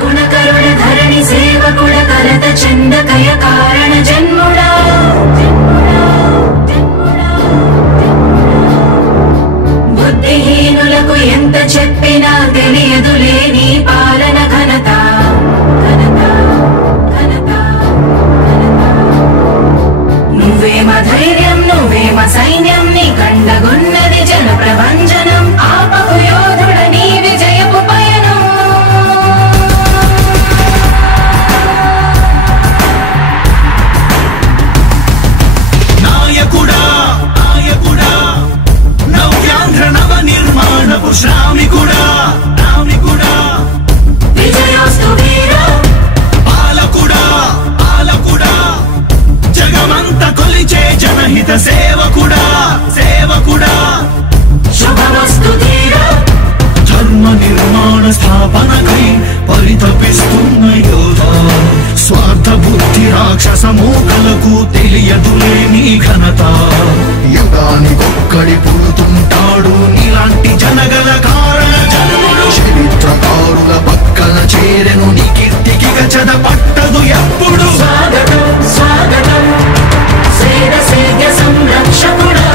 గుణకరుడ ధరణి సేవకుడ కలత చందకయ కారణ జన్ముడా బుద్ధిహీనులకు ఎంత చెప్పినా తెలియదులే నీ పాలన ఘనత నువ్వేమ ధైర్యం నువ్వేమ సైన్యం నీ కండగున్నది జన ప్రభంజనం ఆపకు యోధుడ నీ విజయపు పయనం నాయకుడా నాయకుడా నవ్యాంధ్ర నవ నిర్మాణపు శ్రామికుడా రామికుడా విజయోస్తు వీరా పాలకుడా పాలకుడా జగమంత కొలిచే జనహిత సేవకుడా సేవకుడా శుభమస్తు ధీరా ధర్మ నిర్మాణ స్థాపనకై పరితపిస్తున్న యోధా స్వార్థ బుద్ధి రాక్షస మూకలకు తెలియదులే నీ ఘనత యుగానికొక్కడి పుడుతుంటాడు నీలాంటి జనగల కారణ జన్ముడు చరిత్రకారుల పక్కన చేరెను నీ కీర్తికి గచద పట్టదు ఎప్పుడు స్వాగతం స్వాగతం సేద సేద్య సంరక్షకుడా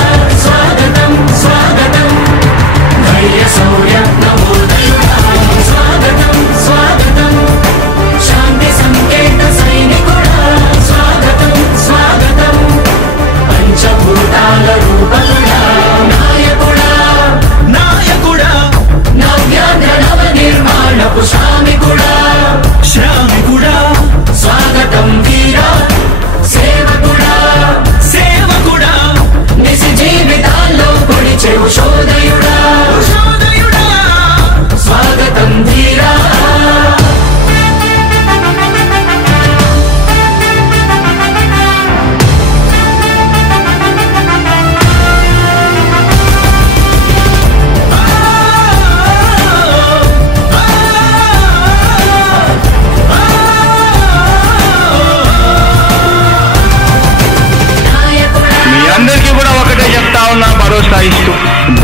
స్వాగతం స్వాగతం ధైర్య శౌర్య నవోదయుడా స్వాగతం స్వాగతం శాంతి సంకేత సైనికుడా స్వాగతం స్వాగతం పంచభూతాల రూపకుడా నాయకుడా నాయకుడా నవ్యాంధ్ర నవ నిర్మాణపు శ్రామికుడా శ్రామికుడా స్వాగతం వీరా సేవకుడా సేవకుడా నిజ జీవితాల్లో పొడిచే ఉషోదయుడా ఉషోదయుడా స్వాగతం ధీరా మీ అందరికీ కూడా ఒకటే చెప్తా ఉన్నా భరోసా ఇస్తూ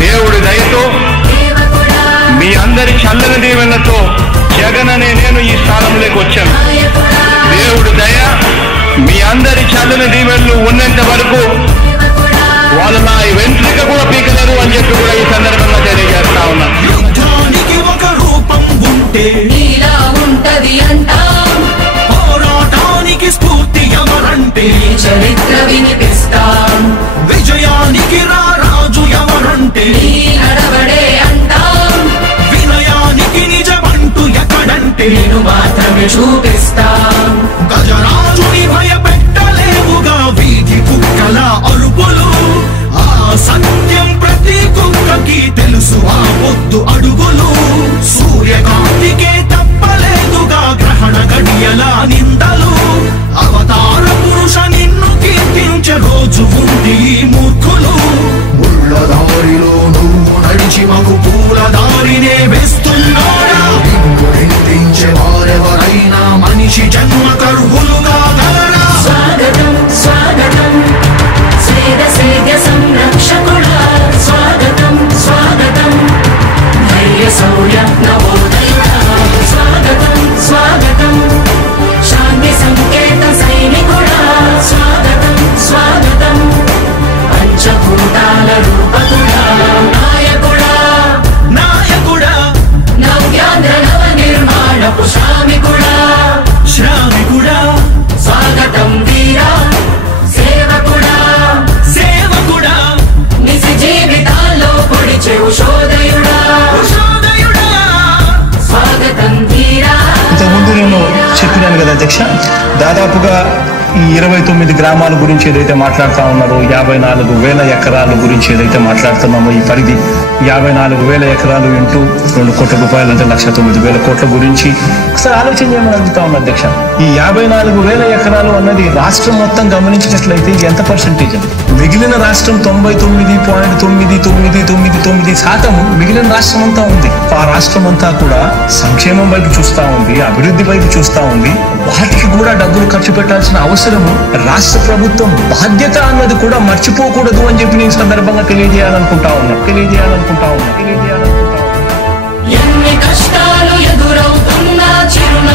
దేవుడి దయతో దేవకుడా మీ అందరి చల్లని దీవెనలతో జగన్ అనే నేను ఈ స్థానంలోకి వచ్చాను. నాయకుడా దేవుడి దయ మీ అందరి చల్లని దీవెనలు ఉన్నంత వరకు దేవకుడా వాళ్ళు నా వెంట్రిక కూడా పీకలేరు అని చెప్పి కూడా ఈ సందర్భంగా తెలియజేస్తా ఉన్నా. యుద్ధానికి ఒక రూపం ఉంటే నీలా ఉంటది అంటాం పోరాటానికి స్ఫూర్తి ఎవరంటే నీ చరిత్ర వినిపిస్తాం విజయానికి రారాజు ఎవరంటే నీ నడవడే అంటాం వినయానికి నిజమంటూ ఎక్కడంటే నేను మాత్రమే చూపిస్తాం గజరాజుని భయపెట్టలేవుగా వీధి కుక్కల అరుపులు ఆ సత్యం ప్రతి కుక్కకి తెలుసు ఆ పొద్దు అడుగులు సూర్యకాంతికే తప్పలేదుగా గ్రహణ గడియల నిందలు అవతార పురుష నిన్ను కీర్తించే రోజు ఉంది ఈ మూర్ఖులు ముళ్ళ దారిలో నువ్వు నడిచి మాకు పూల దారినే వేస్తున్నాడా నిన్ను నిందించే వారెవరైనా మనిషి జన్మ కర్హులుగా గలరా స్వాగతం స్వాగతం సేద సేద్య సంరక్షకుడా స్వాగతం స్వాగతం ధైర్య శౌర్య నవోదయుడా స్వాగతం స్వాగతం శాంతి సంకేత సైనికుడా స్వాగతం స్వాగతం పంచభూతాల రూపకుడా నాయకుడా నాయకుడా నవ్యాంధ్ర నవ నిర్మాణపు శ్రామికుడా శ్రామికుడా స్వాగతం వీరా సేవకుడా సేవకుడా నిజ జీవితాల్లో పొడిచే ఉషోదయుడా ఉషోదయుడా స్వాగతం ధీరా ఇంతకుముందు నేను చెప్పినాను కదా అధ్యక్ష, దాదాపుగా ఈ 29 గ్రామాల గురించి ఏదైతే మాట్లాడుతూ ఉన్నారో 54,000 ఎకరాల గురించి ఏదైతే మాట్లాడుతున్నామో ఈ పరిధి 54,000 ఎకరాలు ఇంటూ 2 కోట్ల రూపాయలు అంటే 1,09,000 కోట్ల గురించి ఒకసారి ఆలోచన చేయమని అడుగుతా ఉన్నా అధ్యక్ష. ఈ 54,000 ఎకరాలు అన్నది రాష్ట్రం మొత్తం గమనించినట్లయితే ఎంత పర్సెంటేజ్ అది? మిగిలిన రాష్ట్రం 99.9999% మిగిలిన రాష్ట్రం అంతా ఉంది. ఆ రాష్ట్రం అంతా కూడా సంక్షేమం వైపు చూస్తా ఉంది, అభివృద్ధి వైపు చూస్తా ఉంది. వాటికి కూడా డబ్బులు ఖర్చు పెట్టాల్సిన అవసరము రాష్ట్ర ప్రభుత్వం బాధ్యత అన్నది కూడా మర్చిపోకూడదు అని చెప్పి నేను సందర్భంగా తెలియజేయాలనుకుంటా ఉన్నా. ఎన్ని కష్టాలు ఎదురవుతున్నా చిరునవ్వు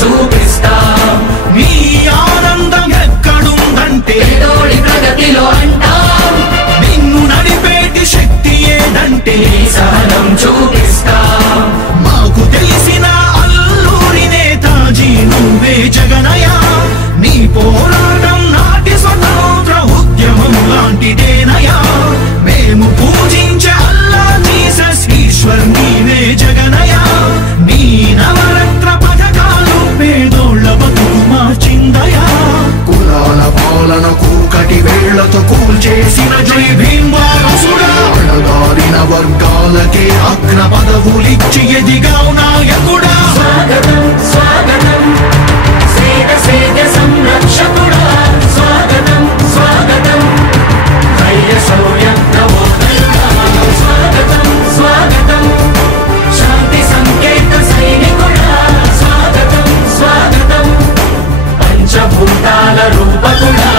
చూపిస్తాం. నీ ఆనందం ఎక్కడుందంటే పేదోడి ప్రగతిలో అంటాం. నిన్ను నడిపేటి శక్తి ఏదంటే నీ సహనం చూపిస్తాం. మాకు తెలిసిన అల్లూరి నేతాజీ నువ్వే జగనయ్య. నీ పోరాటం నాటి స్వతంత్ర ఉద్యమం లాంటిదేనయ్యా. మేము పూజించే అల్లా జీసస్ ఈశ్వర్ నీవే జగనయ్య. నీ నవరత్న పథకాలు పేదోళ్ళ బతుకు మార్చిందయా. కులాల పాలన కూకటి వేళ్లతో కూల్చేసిన జై భీమ్ వారసుడా. అణగారిన వర్గాలకే అగ్ర పదవులిచ్చి ఎదిగావు నాయకుడా. స్వాగతం స్వాగతం సేద సంరక్షకుడా. స్వాగతం స్వాగతం ధైర్య శౌర్య నవోదయుడా. స్వాగతం స్వాగతం శాంతి సంకేత సైనికుడా. స్వాగతం స్వాగతం పంచభూతాల రూపకుడా.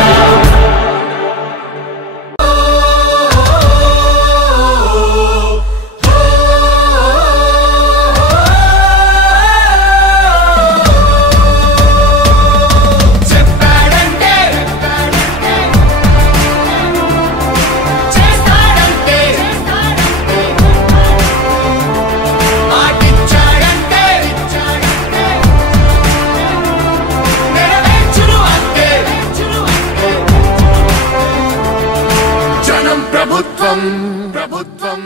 ప్రభుత్వం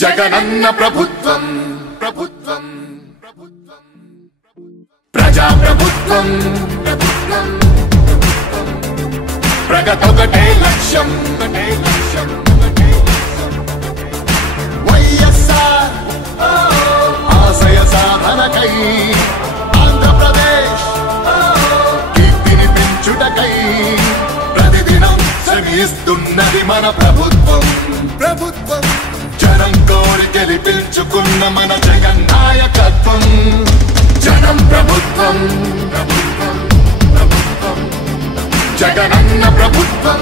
జగనన్న ప్రభుత్వం ప్రభుత్వం ప్రజా ప్రభుత్వం ప్రగతొకటే లక్ష్యం వైఎస్ఆర్ ఆశయ సాధనకై ఆంధ్రప్రదేశ్ కీర్తిని పెంచుటకై ప్రతిదినం శ్రమిస్తున్నది మన ప్రభుత్వం జనం కోరి గెలిపించుకున్న మన జగన్ నాయకత్వం. జనం ప్రభుత్వం జగనన్న ప్రభుత్వం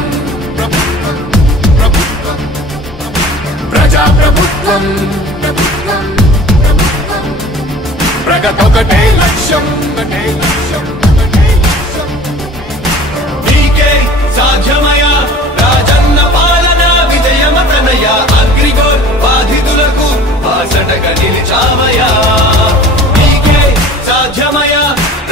ప్రజా ప్రభుత్వం ప్రగతొకటే లక్ష్యం నీకే సాధ్యమయ రాజన్న పాలన విజయమతనయ. అగ్రిగోల్ బాధితులకు బాసటగా నిలిచావయా. నీకే సాధ్యమయ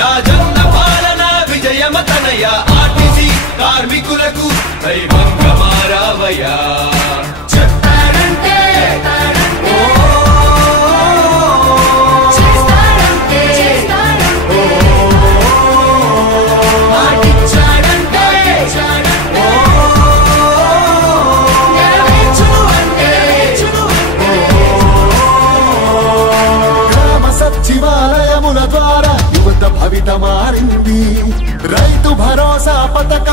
రాజన్న పాలన విజయమతనయ. ఆర్టీసీ కార్మికులకు దైవంగా మారావయా.